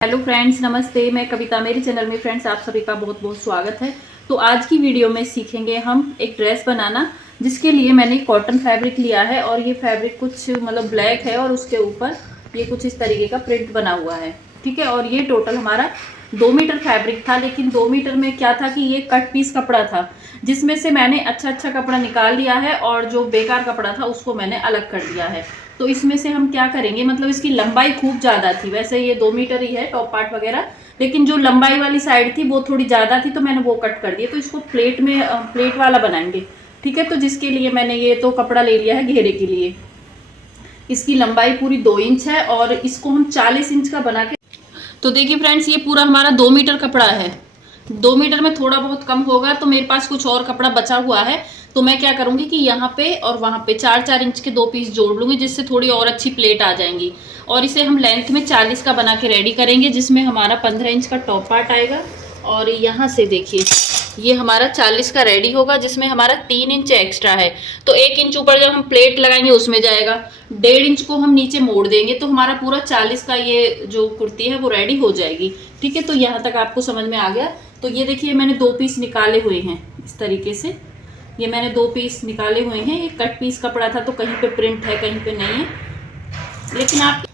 Hello friends, नमस्ते। मैं कविता, मेरे चैनल में फ्रेंड्स आप सभी का बहुत बहुत स्वागत है। तो आज की वीडियो में सीखेंगे हम एक ड्रेस बनाना, जिसके लिए मैंने कॉटन फैब्रिक लिया है और ये फैब्रिक कुछ मतलब ब्लैक है और उसके ऊपर ये कुछ इस तरीके का प्रिंट बना हुआ है। ठीक है। और ये टोटल हमारा 2 मीटर फैब्रिक था, लेकिन 2 मीटर में क्या था कि ये कट पीस कपड़ा था, जिसमें से मैंने अच्छा कपड़ा निकाल लिया है और जो बेकार कपड़ा था उसको मैंने अलग कर दिया है। तो इसमें से हम क्या करेंगे, मतलब इसकी लंबाई खूब ज़्यादा थी, वैसे ये 2 मीटर ही है टॉप पार्ट वगैरह, लेकिन जो लंबाई वाली साइड थी वो थोड़ी ज़्यादा थी, तो मैंने वो कट कर दिया। तो इसको प्लेट वाला बनाएंगे। ठीक है। तो जिसके लिए मैंने ये तो कपड़ा ले लिया है घेरे के लिए। इसकी लंबाई पूरी 2 इंच है और इसको हम 40 इंच का बना के, तो देखिए फ्रेंड्स, ये पूरा हमारा 2 मीटर कपड़ा है। 2 मीटर में थोड़ा बहुत कम होगा, तो मेरे पास कुछ और कपड़ा बचा हुआ है, तो मैं क्या करूंगी कि यहाँ पे और वहाँ पे 4-4 इंच के 2 पीस जोड़ लूंगी, जिससे थोड़ी और अच्छी प्लेट आ जाएंगी। और इसे हम लेंथ में 40 का बना के रेडी करेंगे, जिसमें हमारा 15 इंच का टॉप पार्ट आएगा। और यहाँ से देखिए, ये हमारा 40 का रेडी होगा, जिसमें हमारा 3 इंच एक्स्ट्रा है। तो 1 इंच ऊपर जब हम प्लेट लगाएंगे उसमें जाएगा, 1.5 इंच को हम नीचे मोड़ देंगे, तो हमारा पूरा 40 का ये जो कुर्ती है वो रेडी हो जाएगी। ठीक है। तो यहाँ तक आपको समझ में आ गया। तो ये देखिए, मैंने 2 पीस निकाले हुए हैं इस तरीके से। ये मैंने 2 पीस निकाले हुए हैं। ये कट पीस कपड़ा था, तो कहीं पे प्रिंट है कहीं पे नहीं है, लेकिन आप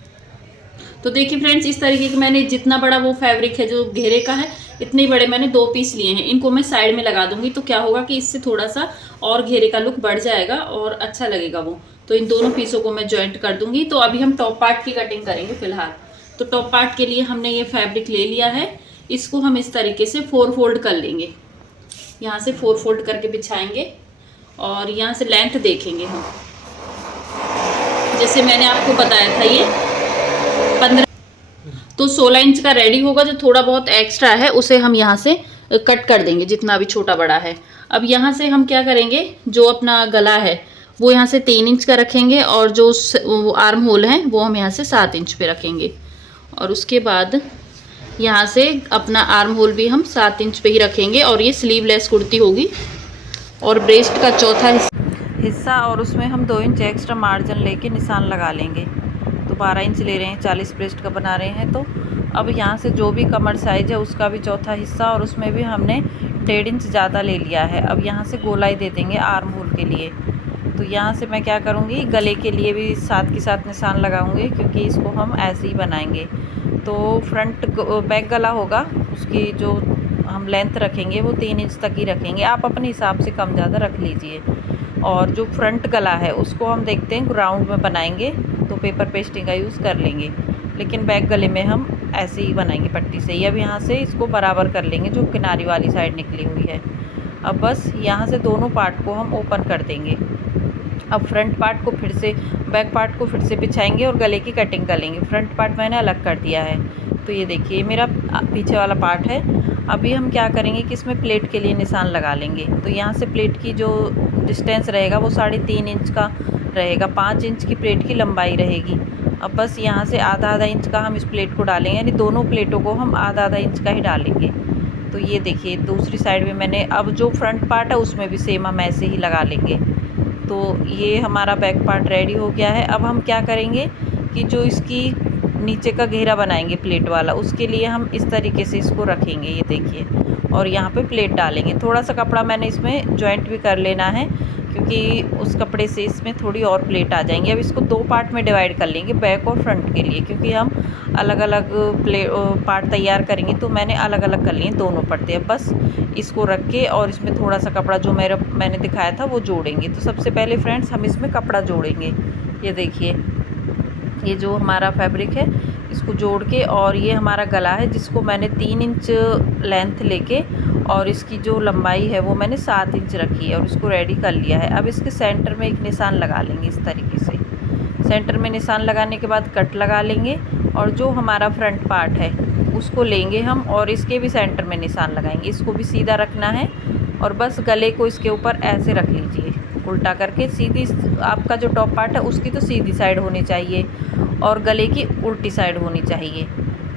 तो देखिए फ्रेंड्स, इस तरीके के मैंने जितना बड़ा वो फैब्रिक है जो घेरे का है, इतने बड़े मैंने 2 पीस लिए हैं। इनको मैं साइड में लगा दूंगी, तो क्या होगा कि इससे थोड़ा सा और घेरे का लुक बढ़ जाएगा और अच्छा लगेगा वो। तो इन दोनों पीसों को मैं ज्वाइंट कर दूंगी। तो अभी हम टॉप पार्ट की कटिंग करेंगे फिलहाल। तो टॉप पार्ट के लिए हमने ये फैब्रिक ले लिया है। इसको हम इस तरीके से 4 फोल्ड कर लेंगे। यहाँ से 4 फोल्ड करके बिछाएंगे और यहाँ से लेंथ देखेंगे हम, जैसे मैंने आपको बताया था ये 15, तो 16 इंच का रेडी होगा। जो थोड़ा बहुत एक्स्ट्रा है उसे हम यहाँ से कट कर देंगे, जितना भी छोटा बड़ा है। अब यहाँ से हम क्या करेंगे, जो अपना गला है वो यहाँ से 3 इंच का रखेंगे, और जो आर्म होल है वो हम यहाँ से 7 इंच पे रखेंगे। और उसके बाद यहाँ से अपना आर्म होल भी हम 7 इंच पे ही रखेंगे। और ये स्लीवलेस कुर्ती होगी। और ब्रेस्ट का चौथा हिस्सा और उसमें हम 2 इंच एक्स्ट्रा मार्जिन लेके निशान लगा लेंगे। तो 12 इंच ले रहे हैं, 40 ब्रेस्ट का बना रहे हैं। तो अब यहाँ से जो भी कमर साइज है उसका भी चौथा हिस्सा, और उसमें भी हमने 1.5 इंच ज़्यादा ले लिया है। अब यहाँ से गोलाई दे देंगे आर्म होल के लिए। तो यहाँ से मैं क्या करूँगी, गले के लिए भी साथ के साथ निशान लगाऊंगी, क्योंकि इसको हम ऐसे ही बनाएंगे। तो फ्रंट बैक गला होगा, उसकी जो हम लेंथ रखेंगे वो 3 इंच तक ही रखेंगे। आप अपने हिसाब से कम ज़्यादा रख लीजिए। और जो फ्रंट गला है उसको हम देखते हैं राउंड में बनाएंगे, तो पेपर पेस्टिंग का यूज़ कर लेंगे, लेकिन बैक गले में हम ऐसे ही बनाएंगे पट्टी से। अब यहाँ से इसको बराबर कर लेंगे, जो किनारी वाली साइड निकली हुई है। अब बस यहाँ से दोनों पार्ट को हम ओपन कर देंगे। अब फ्रंट पार्ट को फिर से, बैक पार्ट को फिर से बिछाएंगे और गले की कटिंग कर लेंगे। फ्रंट पार्ट मैंने अलग कर दिया है। तो ये देखिए मेरा पीछे वाला पार्ट है। अभी हम क्या करेंगे कि इसमें प्लेट के लिए निशान लगा लेंगे। तो यहाँ से प्लेट की जो डिस्टेंस रहेगा वो 3.5 इंच का रहेगा। 5 इंच की प्लेट की लंबाई रहेगी। अब बस यहाँ से आधा इंच का हम इस प्लेट को डालेंगे, यानी दोनों प्लेटों को हम आधा इंच का ही डालेंगे। तो ये देखिए दूसरी साइड में मैंने, अब जो फ्रंट पार्ट है उसमें भी सेम हम ऐसे ही लगा लेंगे। तो ये हमारा बैक पार्ट रेडी हो गया है। अब हम क्या करेंगे कि जो इसकी नीचे का घेरा बनाएंगे प्लेट वाला, उसके लिए हम इस तरीके से इसको रखेंगे, ये देखिए, और यहाँ पे प्लेट डालेंगे। थोड़ा सा कपड़ा मैंने इसमें जॉइंट भी कर लेना है, क्योंकि उस कपड़े से इसमें थोड़ी और प्लेट आ जाएंगी। अब इसको 2 पार्ट में डिवाइड कर लेंगे, बैक और फ्रंट के लिए, क्योंकि हम अलग अलग पार्ट तैयार करेंगे। तो मैंने अलग अलग कर लिए दोनों परतें। अब बस इसको रख के और इसमें थोड़ा सा कपड़ा जो मैंने दिखाया था वो जोड़ेंगे। तो सबसे पहले फ्रेंड्स हम इसमें कपड़ा जोड़ेंगे। ये देखिए, ये जो हमारा फैब्रिक है इसको जोड़ के, और ये हमारा गला है जिसको मैंने 3 इंच लेंथ लेके, और इसकी जो लंबाई है वो मैंने 7 इंच रखी है, और इसको रेडी कर लिया है। अब इसके सेंटर में एक निशान लगा लेंगे इस तरीके से। सेंटर में निशान लगाने के बाद कट लगा लेंगे, और जो हमारा फ्रंट पार्ट है उसको लेंगे हम, और इसके भी सेंटर में निशान लगाएंगे। इसको भी सीधा रखना है, और बस गले को इसके ऊपर ऐसे रख लीजिए उल्टा करके। सीधी आपका जो टॉप पार्ट है उसकी तो सीधी साइड होनी चाहिए, और गले की उल्टी साइड होनी चाहिए।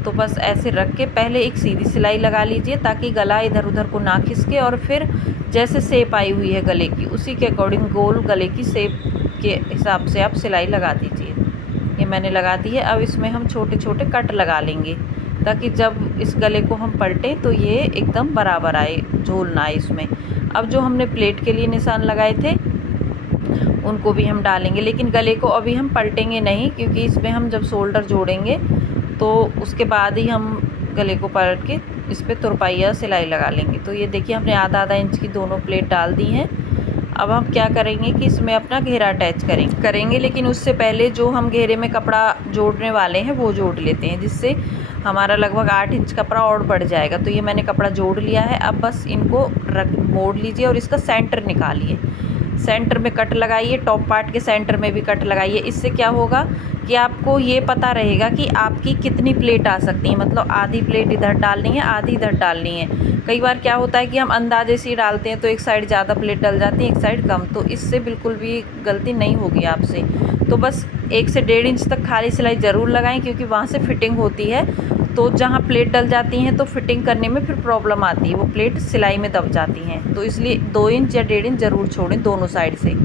तो बस ऐसे रख के पहले एक सीधी सिलाई लगा लीजिए, ताकि गला इधर उधर को ना खिसके, और फिर जैसे शेप आई हुई है गले की उसी के अकॉर्डिंग गोल गले की शेप के हिसाब से आप सिलाई लगा दीजिए। ये मैंने लगा दी है। अब इसमें हम छोटे छोटे कट लगा लेंगे। ताकि जब इस गले को हम पलटें तो ये एकदम बराबर आए, झोल ना आए इसमें। अब जो हमने प्लेट के लिए निशान लगाए थे उनको भी हम डालेंगे, लेकिन गले को अभी हम पलटेंगे नहीं, क्योंकि इसमें हम जब शोल्डर जोड़ेंगे तो उसके बाद ही हम गले को पलट के इस पर तुरपाई या सिलाई लगा लेंगे। तो ये देखिए हमने आधा इंच की दोनों प्लेट डाल दी हैं। अब हम क्या करेंगे कि इसमें अपना घेरा अटैच करेंगे, लेकिन उससे पहले जो हम घेरे में कपड़ा जोड़ने वाले हैं वो जोड़ लेते हैं, जिससे हमारा लगभग 8 इंच कपड़ा और बढ़ जाएगा। तो ये मैंने कपड़ा जोड़ लिया है। अब बस इनको मोड़ लीजिए और इसका सेंटर निकालिए। सेंटर में कट लगाइए, टॉप पार्ट के सेंटर में भी कट लगाइए। इससे क्या होगा कि आपको ये पता रहेगा कि आपकी कितनी प्लेट आ सकती है, मतलब आधी प्लेट इधर डालनी है, आधी इधर डालनी है। कई बार क्या होता है कि हम अंदाजे से ही डालते हैं तो एक साइड ज़्यादा प्लेट डल जाती है, एक साइड कम। तो इससे बिल्कुल भी गलती नहीं होगी आपसे। तो बस 1 से 1.5 इंच तक खाली सिलाई ज़रूर लगाएं, क्योंकि वहाँ से फिटिंग होती है। तो जहाँ प्लेट डल जाती हैं तो फिटिंग करने में फिर प्रॉब्लम आती है, वो प्लेट सिलाई में दब जाती हैं। तो इसलिए 2 इंच या 1.5 इंच ज़रूर छोड़ें दोनों साइड से।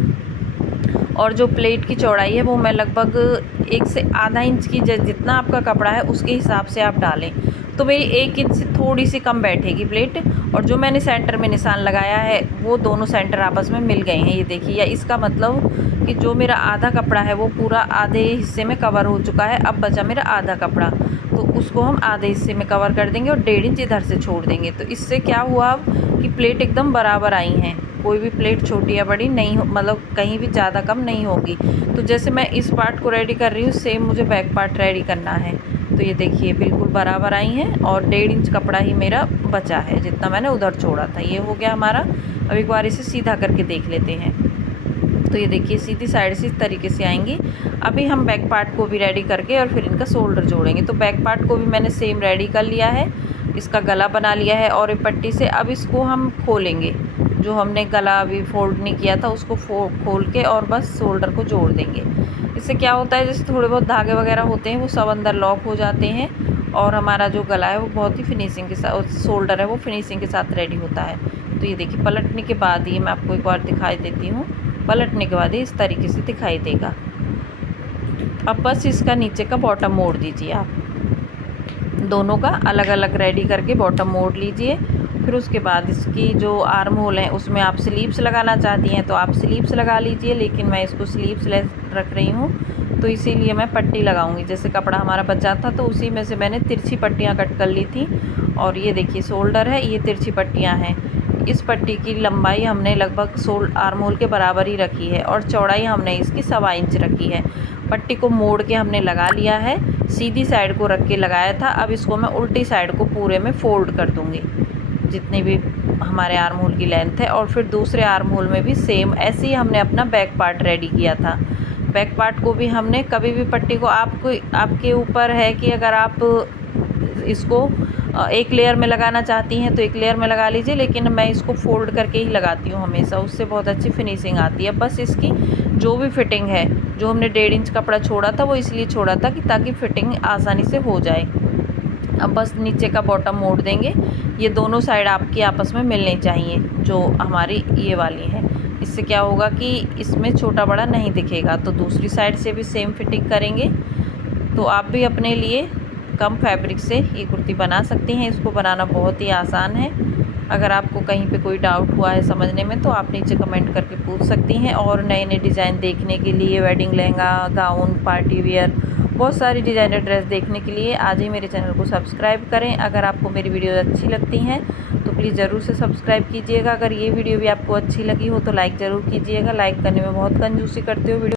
और जो प्लेट की चौड़ाई है वो मैं लगभग 1 से आधा इंच की, जितना आपका कपड़ा है उसके हिसाब से आप डालें। तो मेरी 1 इंच से थोड़ी सी कम बैठेगी प्लेट। और जो मैंने सेंटर में निशान लगाया है वो दोनों सेंटर आपस में मिल गए हैं, ये देखिए। या इसका मतलब कि जो मेरा आधा कपड़ा है वो पूरा आधे हिस्से में कवर हो चुका है। अब बचा मेरा आधा कपड़ा, तो उसको हम आधे हिस्से में कवर कर देंगे और 1.5 इंच इधर से छोड़ देंगे। तो इससे क्या हुआ अब कि प्लेट एकदम बराबर आई हैं, कोई भी प्लेट छोटी या बड़ी नहीं हो, मतलब कहीं भी ज़्यादा कम नहीं होगी। तो जैसे मैं इस पार्ट को रेडी कर रही हूँ, सेम मुझे बैक पार्ट रेडी करना है। तो ये देखिए बिल्कुल बराबर आई हैं और 1.5 इंच कपड़ा ही मेरा बचा है, जितना मैंने उधर छोड़ा था। ये हो गया हमारा। अब एक बार इसे सीधा करके देख लेते हैं। तो ये देखिए सीधी साइड से इस तरीके से आएंगी। अभी हम बैक पार्ट को भी रेडी करके और फिर इनका शोल्डर जोड़ेंगे। तो बैक पार्ट को भी मैंने सेम रेडी कर लिया है, इसका गला बना लिया है और एक पट्टी से अब इसको हम खोलेंगे। जो हमने गला अभी फोल्ड नहीं किया था उसको खोल के और बस शोल्डर को जोड़ देंगे। इससे क्या होता है, जैसे थोड़े बहुत धागे वगैरह होते हैं वो सब अंदर लॉक हो जाते हैं और हमारा जो गला है वो बहुत ही फिनिशिंग के साथ, शोल्डर है वो फिनिशिंग के साथ रेडी होता है। तो ये देखिए पलटने के बाद ही मैं आपको एक बार दिखाई देती हूँ। पलटने के बाद ही इस तरीके से दिखाई देगा। अब बस इसका नीचे का बॉटम मोड़ दीजिए आप, दोनों का अलग अलग रेडी करके बॉटम मोड़ लीजिए। फिर उसके बाद इसकी जो आर्म होल है उसमें आप स्लीव्स लगाना चाहती हैं तो आप स्लीव्स लगा लीजिए, लेकिन मैं इसको स्लीव्स लेस रख रही हूँ तो इसीलिए मैं पट्टी लगाऊंगी। जैसे कपड़ा हमारा बचा था तो उसी में से मैंने तिरछी पट्टियाँ कट कर ली थी। और ये देखिए शोल्डर है, ये तिरछी पट्टियाँ हैं। इस पट्टी की लंबाई हमने लगभग आर्म होल के बराबर ही रखी है और चौड़ाई हमने इसकी 1.25 इंच रखी है। पट्टी को मोड़ के हमने लगा लिया है, सीधी साइड को रख के लगाया था। अब इसको मैं उल्टी साइड को पूरे में फोल्ड कर दूँगी, जितनी भी हमारे आर्म होल की लेंथ है। और फिर दूसरे आर्म होल में भी सेम ऐसे ही हमने अपना बैक पार्ट रेडी किया था। बैक पार्ट को भी हमने कभी भी पट्टी को आपके ऊपर है कि अगर आप इसको एक लेयर में लगाना चाहती हैं तो एक लेयर में लगा लीजिए, लेकिन मैं इसको फोल्ड करके ही लगाती हूँ हमेशा, उससे बहुत अच्छी फिनिशिंग आती है। बस इसकी जो भी फिटिंग है, जो हमने 1.5 इंच कपड़ा छोड़ा था वो इसलिए छोड़ा था कि ताकि फिटिंग आसानी से हो जाए। अब बस नीचे का बॉटम मोड़ देंगे। ये दोनों साइड आपकी आपस में मिलनी चाहिए, जो हमारी ये वाली है। इससे क्या होगा कि इसमें छोटा बड़ा नहीं दिखेगा। तो दूसरी साइड से भी सेम फिटिंग करेंगे। तो आप भी अपने लिए कम फैब्रिक से ये कुर्ती बना सकती हैं। इसको बनाना बहुत ही आसान है। अगर आपको कहीं पे कोई डाउट हुआ है समझने में तो आप नीचे कमेंट करके पूछ सकती हैं। और नए नए डिज़ाइन देखने के लिए, wedding lehenga, gown, party wear, बहुत सारी डिज़ाइनर ड्रेस देखने के लिए आज ही मेरे चैनल को सब्सक्राइब करें। अगर आपको मेरी वीडियो अच्छी लगती हैं तो प्लीज़ ज़रूर से सब्सक्राइब कीजिएगा। अगर ये वीडियो भी आपको अच्छी लगी हो तो लाइक ज़रूर कीजिएगा। लाइक करने में बहुत कंजूसी करते हो वीडियो